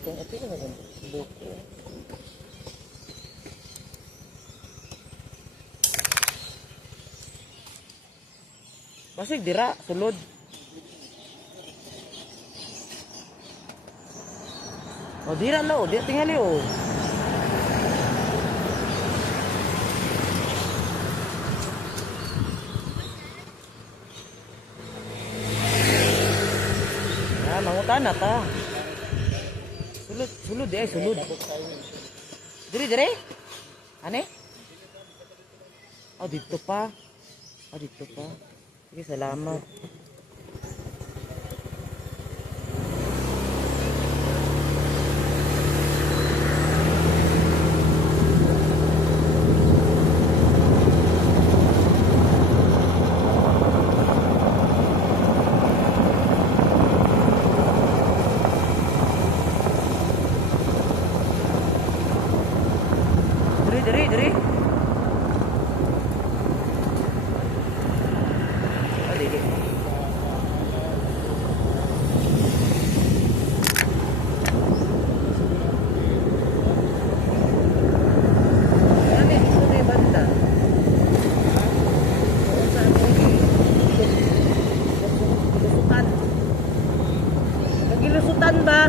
Kung ito naman buko. Basig dira, sulod. O dira lo, dira tingali o. Ah, mangutan na ta. Sulod, sulod eh, sulod. Diri, diri? Ane? Oh, dito pa. Oh, dito pa. Sige, salamat. Diri, diri, diri. Oh, diri. Ano ito na yung banda? Sa lusutan. Nagilusutan ba?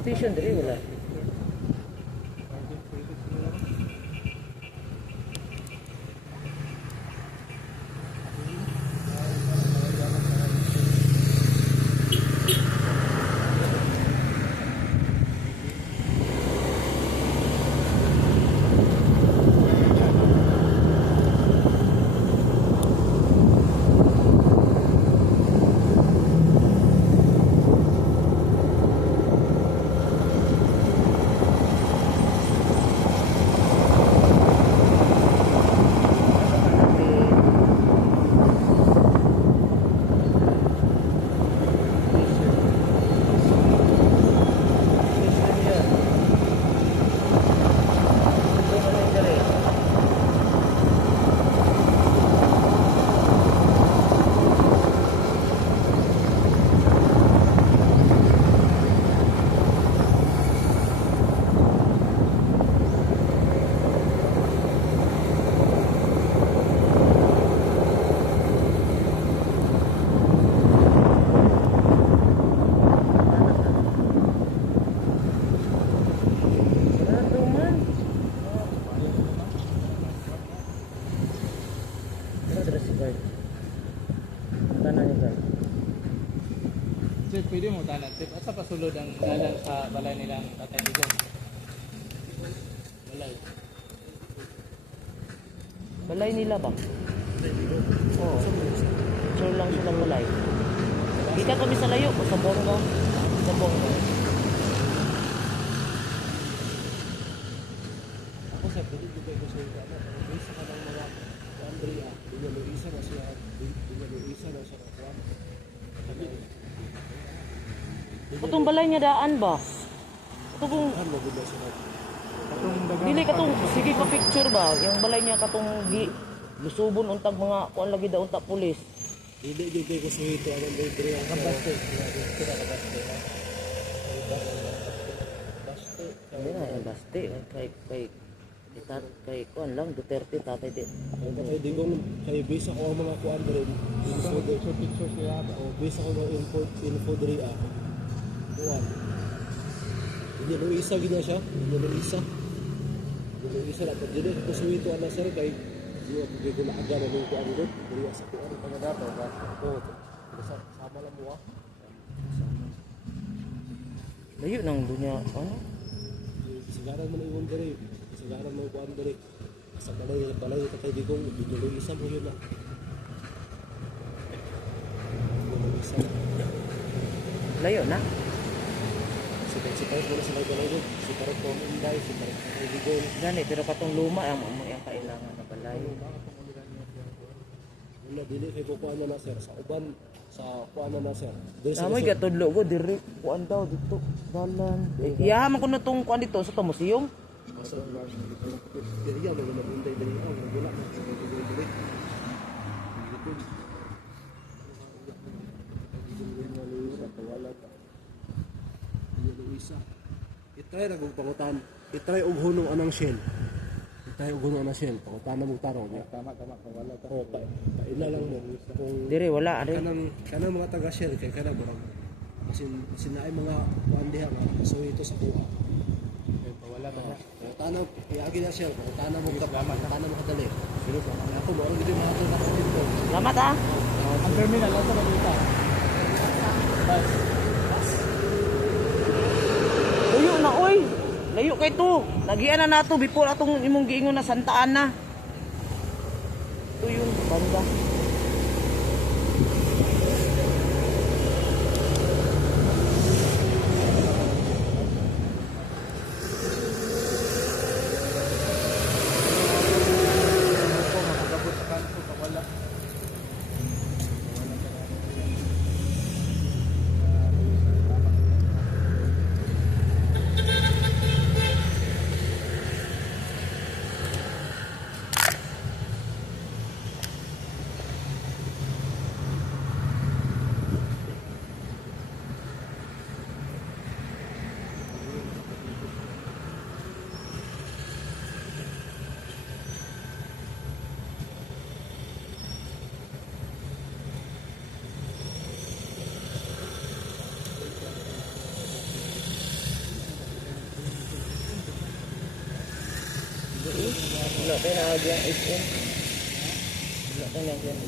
Station diri wala. Sir, pwede mo tanong, sir, asa pasulod ang dalan sa balay nilang Tatay Digong? Balay. Balay nila ba? Oo. Sure lang silang balay. Kita kami sa layo ko sa Bonga. Sa Bonga. Ako sa pwede ko kayo sa ito. Isa ka ng mga Andrea, Luisa na siya, Luisa na siya ng Juan. Katong balay niya daan ba? Katong Ano ba ba siya? dili katong sige pa picture ba? Yung balay niya katong lusubon untag mga kuan lagi daw untag pulis. Hindi ko kayo sa ito. Ano ba Andrea? Kabaste. Hindi na yung baste kay kuan lang Duterte tatay di. Ang Tatay Digong kay bisa ko ang mga kuan rin. Picture siya ba? O bisa ko mga info diri kuan. Hindi Luisa gina siya. Hindi Luisa na pag dili ko sa ito ana sir kay di ako ko na aga na yung kuan rin. Diri sa kuan pa dato ba. Oo. Sama lang mo ah. Layo nang dunya ano? Kasagaran mo na iwan diri. Kasagaran mo kuan diri. Sa balay Tatay Digong, binuloy isa mo yun na. Binuloy isa. Layo na. Sikay mo na sa balay doon. Si Parot po ang Inday, si Parot Tatay Digong. Gani, pero katong luma ang kailangan na balay. Wala, dili kay kukuha na sir. Sa uban, sa kuha na sir. Dili sila, Namay sir. katudlo ko diri kuan daw dito dalan. Iyaman ko na tong kuan dito sa to museum. Sa area mo na Inday dili ang wala na sa dili. Itry ra kung pangutan. Itry og hunong anang shell. Itry og hunong anang shell. Pangutan na mo tarong niya. Tama wala ta. Oh, paila lang mo kung Diri wala ari. kanang mga taga shell kay kanang barang. Kasi naay mga kuan diha nga so ito sa buha. Wala ba na? Tanang iagi na shell. Tanang mo tanang mo kadali. Pero ako mo ang gid mga to na dito. Salamat ah. Ang terminal lang sa balita. Bus. Layo na oy. Layo kay to. Nagian na nato before atong imong giingon na Santa Ana. Ito yung banda. Ako makagabot sa kanto pag wala. Wala tayo na agyan SM. Wala tayo na agyan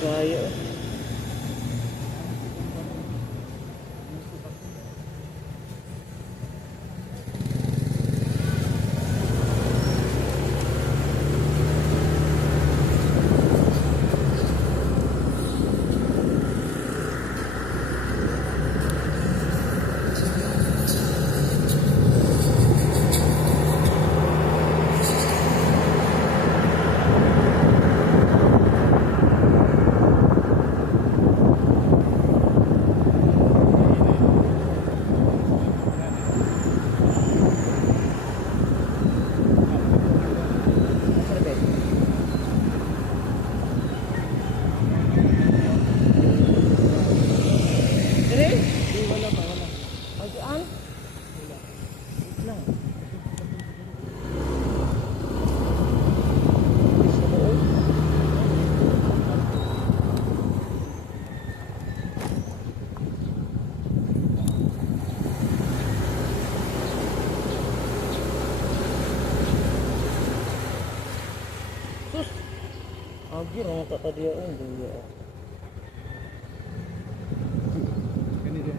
Kaya. Agi ra ta tadiya duya. Kani din.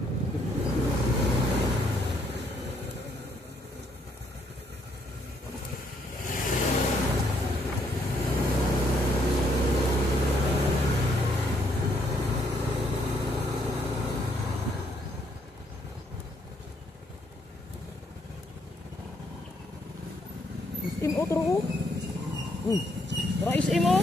Isim o tro. Ra isim o.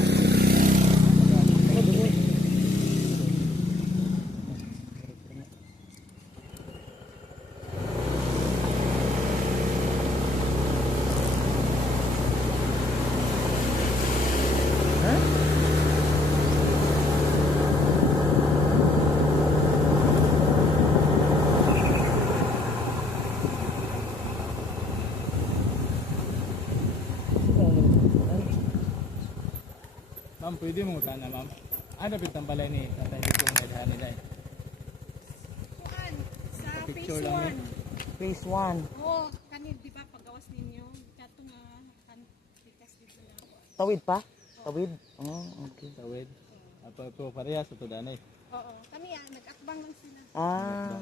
Ma'am, pwede mo utana, ma'am. Ano pitang balay ni Tatay Digong na dahan nila eh. Kuan, sa Picture phase lang 1. Phase 1. Oh, kani di ba paggawas ninyo? Kato nga Tawid pa? Tawid? Oh, okay. Tawid. Apa parehas ito danay. Oo. Kami nag-akbang lang sila. Ah,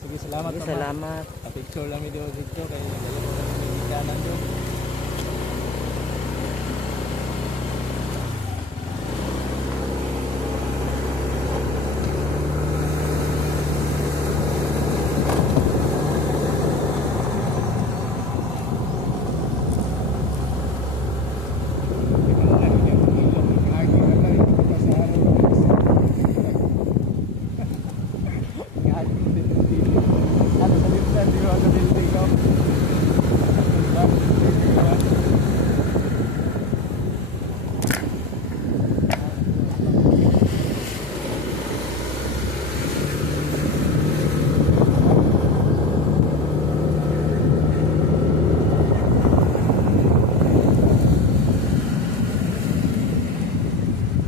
Sige, salamat sige, mama. salamat. Picture lang video dito kay dalawa lang yung kanan doon. Ano sa lipsan, di ba? Sa building ko.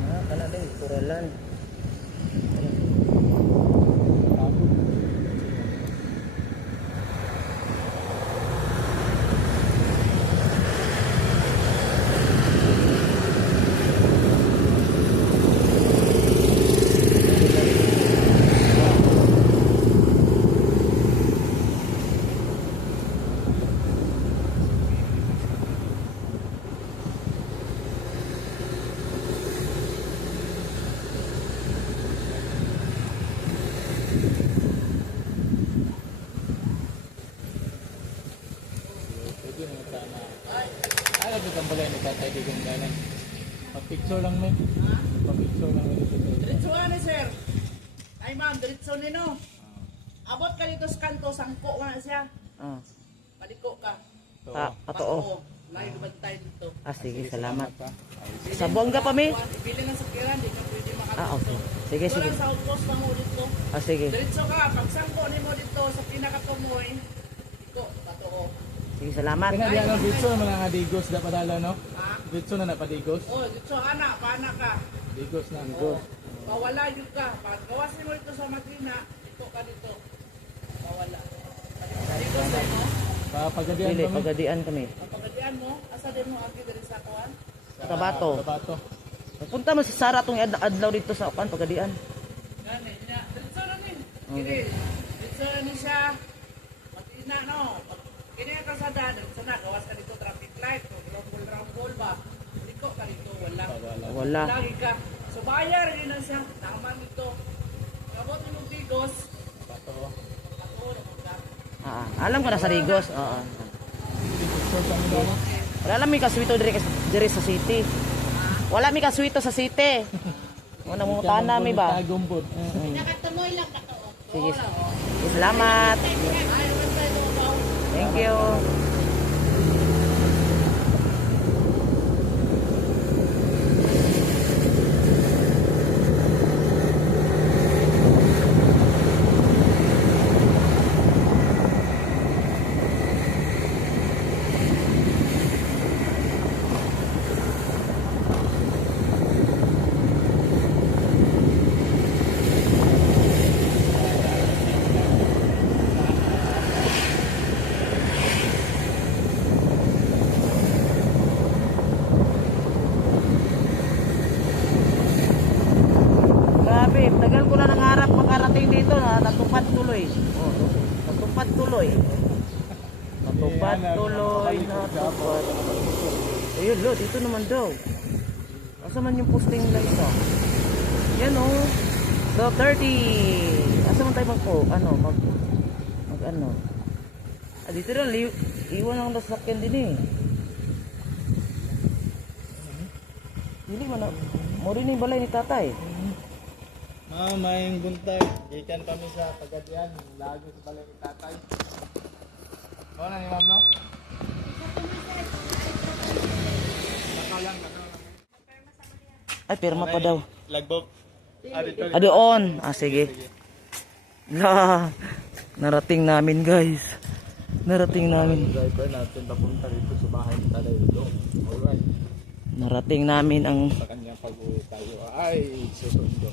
Ah, kana din, kuralan. Pwede mo sana. Ayaw ko kang balay ni tatay di kong ganan. Pag-picture lang mo. Pag-picture lang mo dito. Diretso ni sir. Ay ma'am, diretso ni no. Abot ka dito sa kanto, sangko nga siya. Ah, Paliko ka. atoo. Layo bantay dito. Ah, sige, salamat. Pa. Sa buwangga pa, mi? Ibili ng sakyanan, di ka pwede makapito. Ah, okay. Sige, sige. Wala sa outpost pa mo dito. Ah, sige. Diretso ka, pag sangko ni mo dito sa pinakatumoy, ito, patoo. Sige, salamat. Kaya di ano, dito naman ang digos na padala, no? Ha? Dito na napadigos. Oh, dito anak, paana ka. Digos na. Oh, mawala yun ka. Pag gawasin mo dito sa makina, ito ka dito. Mawala. Dito sa mo. Pagadian Dili, kami. pagadian kami. Kapagadian mo, asa din mo agi diri sa kuan? Tabato. Tabato. Punta mo si Sara tong adlaw dito sa kan pagadian. Gani, niya. Dito na ni. Kini. Dito ni siya. Matina no. Kini ang kalsada, dito na gawas ka dito traffic light, rumble ba. Liko ka dito wala. Wala. Lagi ka. So bayar yun na siya. Naman dito. Kabot ni mong bigos. Tabato. Ako na ka. Ah, alam ko na sa Rigos. Oo. Picture kami doon. Wala lang mi kaswito diri sa city. Wala mi kaswito sa city. Una mo tana mi ba? Tagumpod. Nakatumoy lang ka to. Sige. Sige, salamat. Thank you. Grabe, tagal ko na nangarap makarating dito na natupad tuloy. Oh, natupad tuloy. Natupad tuloy, natupad. Ayun, lo, dito naman daw. Asa man yung posting na ito? Yan oh. So 30. Asa man tayo mag ano? Ah, dito rin, iwan ang nasakyan din eh. Hindi man na. Mori na yung balay ni tatay. Mamayang buntag. Ikan kami sa Pagadian. Lago sa balay ni tatay. Oo na ni ma'am, no? Nakalang. Ay, pirma pa daw. Lagbog. Dito. Ah, doon. Ah, sige. La, narating namin guys. Narating namin. Driver natin papunta dito sa bahay ni tatay dito. Alright. Narating namin ang Sa kanyang pag-uwi tayo. Ay, susundo.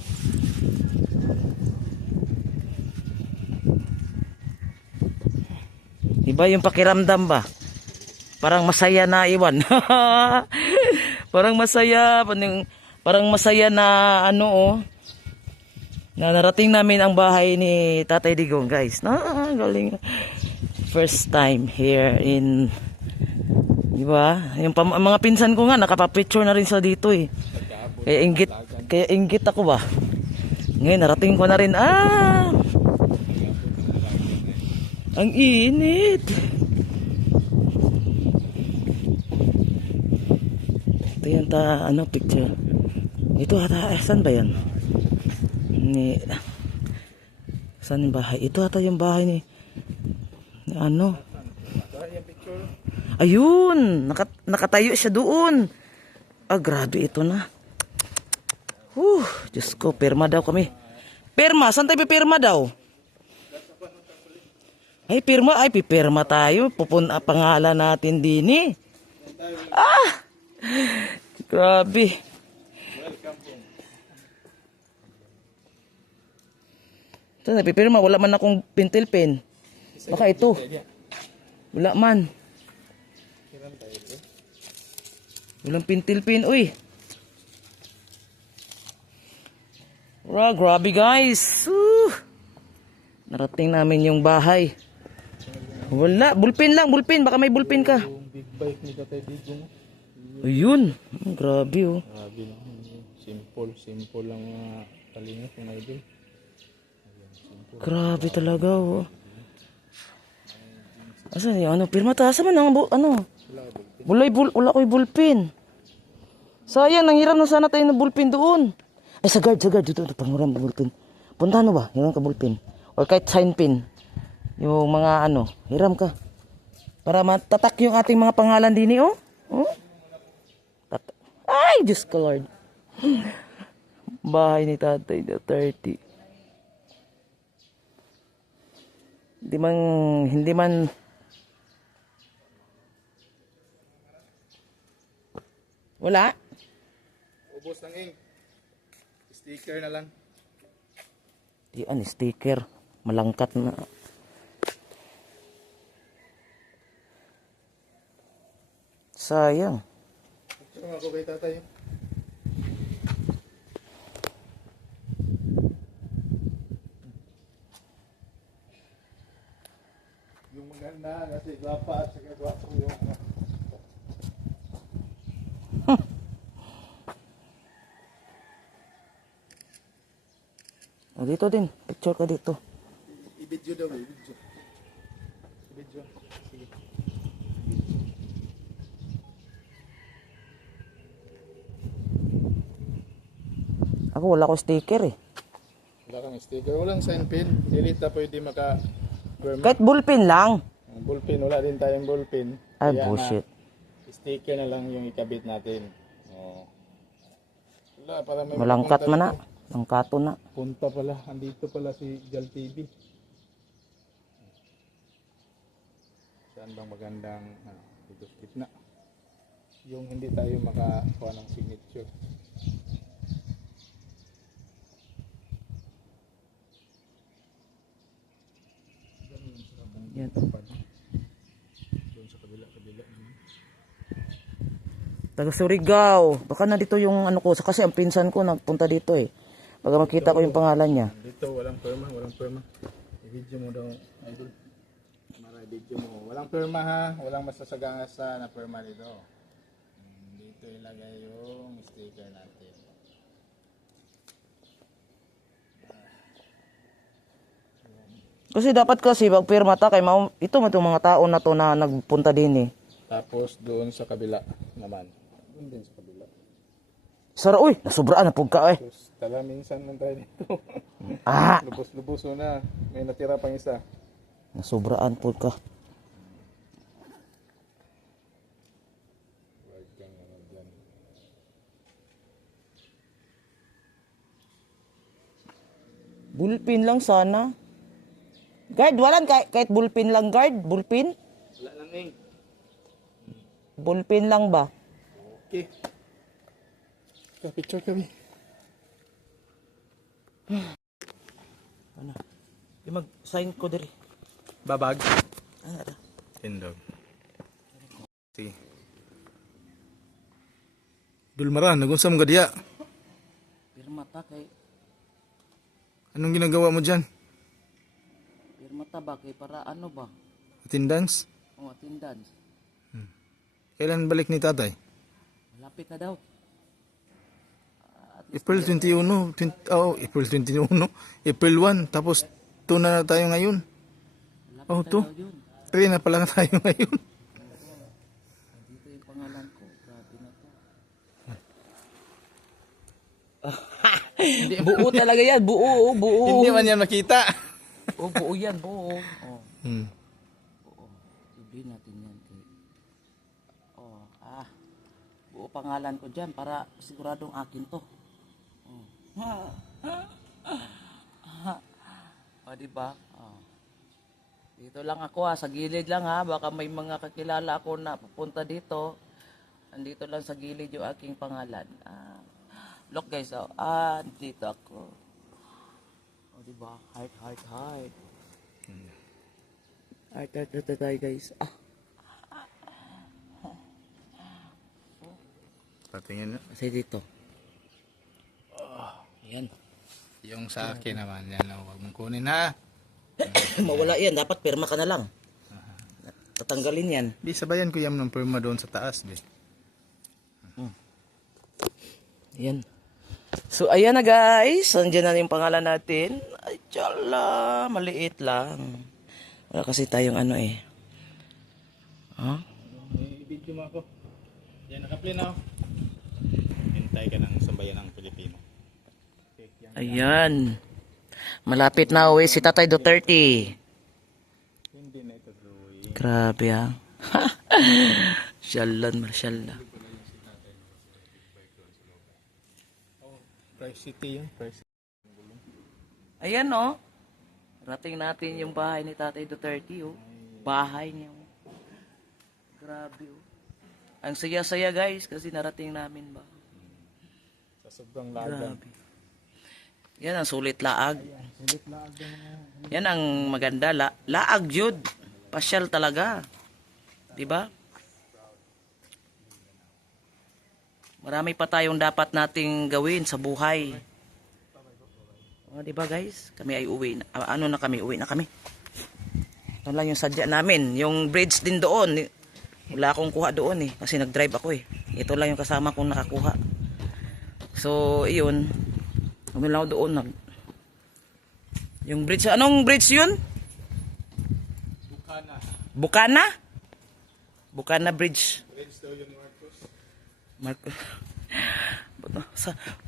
iba yung pakiramdam ba? Parang masaya na iwan. Parang masaya, parang masaya na ano oh. Na narating namin ang bahay ni Tatay Digong, guys. Galing. First time here in, di ba? Yung mga pinsan ko nga nakapapicture na rin sa dito eh. Kaya inggit ako ba. Ngayon narating ko na rin. Ang init. Ito yan picture. Ito ata, saan ba yan? Saan yung bahay? Ito ata yung bahay ni ayun, nakatayo siya doon. Grabe ito na. Diyos ko, pirma daw kami. Pirma, saan tayo pirma daw? Pipirma tayo. Pangalan natin din eh. Grabe. Saan na pipirma? Wala man akong pentel pen. Baka ito. Wala man. Walang pentel pen, uy. Grabe guys. Narating namin yung bahay. Wala, bulpin lang, bulpin. Baka may bulpin ka. Yung big bike ni Tatay Digong. Ayun. Grabe oh. Grabe lang. Simple lang kalingap ng idol. Grabe talaga oh. Asan yung pirma ta? Saan man ang wala ko'y bulpin. Sayang, nanghiram na sana tayo ng bulpin doon. Sa guard. Dito, panguram ng bulpin. Puntahan mo ba? Hiram ka bulpin. Or kahit sign pin. Yung mga hiram ka. Para matatak yung ating mga pangalan din oh. Ay, Diyos ko Lord. Bahay ni Tatay na 30. Hindi man wala. Ubos ng ink. Sticker na lang. Diyan, sticker. Malangkat na. Sayang. Picture ako kay Tatay. Yung maganda kasi gwapa at saka gwapo yung Dito din. Picture ka dito. i-video daw, i-video. I-video. Sige. Ako wala ko sticker eh. Wala kang sticker, walang sign pin. Hindi ta pwede maka-perma. Kahit bullpen lang. Ballpen, wala din tayong ballpen. Ay, Kaya bullshit. Sticker na lang yung ikabit natin. Oh. Wala, para may Malangkat mapunta man na. dito. Langkato na. Punta pala, andito pala si Jal TV. Saan bang magandang dito sa gitna? Yung hindi tayo makakuha ng signature. Yan. Doon sa kabila naman. Taga Surigao. Baka na dito yung ko. Kasi ang pinsan ko nagpunta dito eh. Pag makita ko yung pangalan niya. Dito walang perma. I-video mo daw, idol. Video mo. Walang perma ha. Walang masasagangasa na perma dito. Dito ilagay yung sticker natin. Kasi dapat kasi magpirma ta kay ito man itong mga tao na to na nagpunta din eh. Tapos doon sa kabila naman. Doon din sa kabila. Sara, uy, nasubraan na pugka eh. Tapos tala minsan lang tayo dito. Ah, Lubos-lubos na. May natira pang isa. nasubraan pugka. Bulpin lang sana. Guard, walang kahit bulpin lang guard, bulpin? Wala lang ing. Bulpin lang ba? Okay. Picture kami. Ano? Di mag-sign ko diri. Babag. Ano ito? Tindog. Sige. Dulmaran, nagunsam ka diya. Pirma ta kay Anong ginagawa mo dyan? pirma ta ba kay para ano ba? Attendance? O attendance. Kailan balik ni tatay? Malapit na daw. April 21, April 21, April 1, tapos 2 na tayo ngayon. Malapit Oh, na 2. daw yun. 3 na pala tayo ngayon. Dito yung pangalan ko. Grabe na to. Buo talaga yan. Buo. Hindi man yan makita. Buo yan. Buo. Oh. Hmm. Buo. Sabihin natin yan. Buo pangalan ko dyan para siguradong akin to. O, diba? Dito lang ako sa gilid lang baka may mga kakilala ako na pupunta dito. Andito lang sa gilid yung aking pangalan. Look guys, dito ako. O, diba? Heart. Heart tayo guys. Patingin na. Kasi dito. Ayan. Yung sa akin naman, yan. Huwag mong kunin ha. Mawala yan. Dapat pirma ka na lang. Tatanggalin yan. Di, sabayan ko yan ng perma doon sa taas. Di. Ayan. So, ayan na guys. Andiyan na yung pangalan natin. Ay, tsala. Maliit lang. Wala kasi tayong ano eh. I-video mo ako. Yan, nakaplay na ako. Hintay ka ng sambayan ng Pilipino. Ayan. Malapit na uwi si Tatay Duterte. Hindi na ito drawing. Grabe Marshallah. Price City yun. Price City. Ayan oh. Rating natin yung bahay ni Tatay Duterte oh. Bahay niya oh. Grabe oh. Ang saya-saya guys kasi narating namin ba. Sa sobrang lagang. Grabe. Yan ang sulit laag. Yan ang maganda. Laag jud. Pasyal talaga. Diba? Marami pa tayong dapat nating gawin sa buhay. O, diba guys? Kami ay uwi. Ano na kami? Uwi na kami. Ito lang yung sadya namin. Yung bridge din doon. Wala akong kuha doon eh. Kasi nag-drive ako eh. Ito lang yung kasama kong nakakuha. So, iyon. Umilaw doon. Yung bridge. Anong bridge yun? Bukana? Bukana Bridge. Bridge daw yun, Marcos.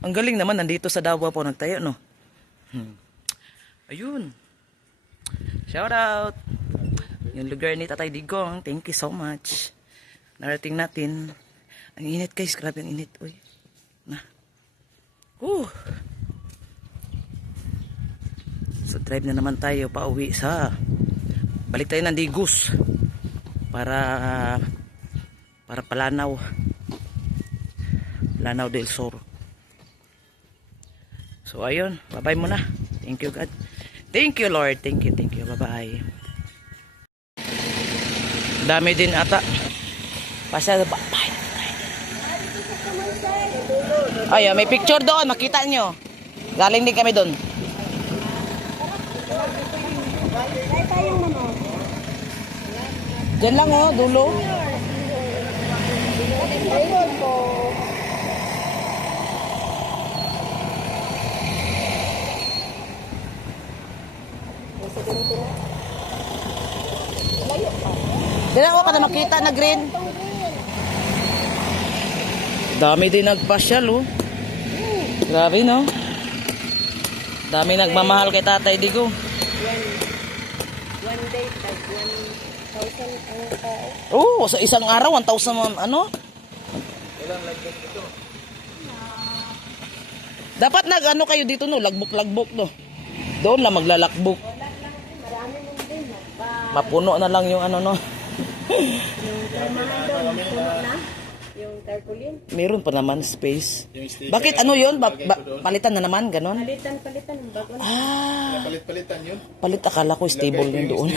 Ang galing naman. Nandito sa Davao po nagtayo, no? Ayun. Shout out. Yung lugar ni Tatay Digong. Thank you so much. Narating natin. Ang init guys. Grabe ang init. Uy. Na. So drive na naman tayo pa uwi sa balik tayo ng Digus para Palanaw del Sur. So ayun, bye bye muna. Thank you God. Thank you Lord. Thank you. Bye bye. Dami din ata. Pasal bye. Ay, may picture doon, makita nyo. Galing din kami doon. Diyan lang oh, dulo. Diyan ako kada makita na green. Dami din nagpasyal oh. Grabe no. Dami nagmamahal kay Tatay Digo. One day, like 1,000 ang tao. Oh, sa isang araw 1,000 ano? Dapat nag-ano kayo dito no, lagbok-lagbok no. Doon lang maglalakbok. Marami mong din. Mapuno na lang yung ano no. Yung permanent doon, puno na. Yung tarpaulin. Meron pa naman space. Yung sticker Bakit ano yun? Palitan na naman, ganon? Palitan ang bago na. Palit-palitan yun. Palit akala ko stable yun doon.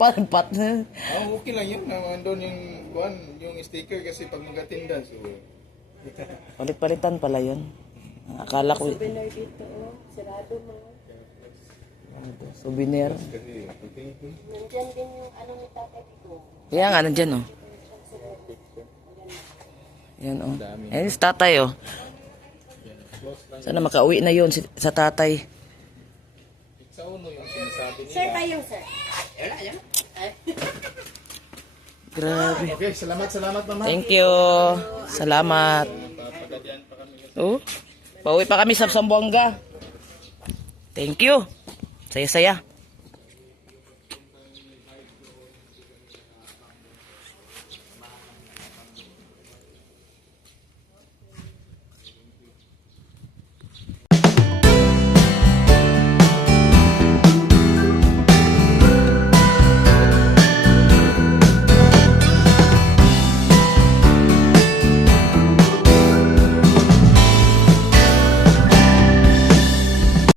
Pat. Okay lang yun. Nandun yung sticker kasi pag mag-attendance. Palit-palitan pala yun. Akala ko Souvenir dito, oh. Sirado mo. souvenir. Nandyan din yung ano ni tatay dito. Kaya nga, nandyan oh. Yan oh. Ayan si tatay oh. Sana makauwi na yun sa tatay. Sa uno yung sinasabi Sir, nila. kayo, sir. Grabe. Okay, salamat mama. Thank you. Salamat. Papagadyan pa kami. Oh, pauwi pa kami sa Sambuanga. Thank you. Saya-saya.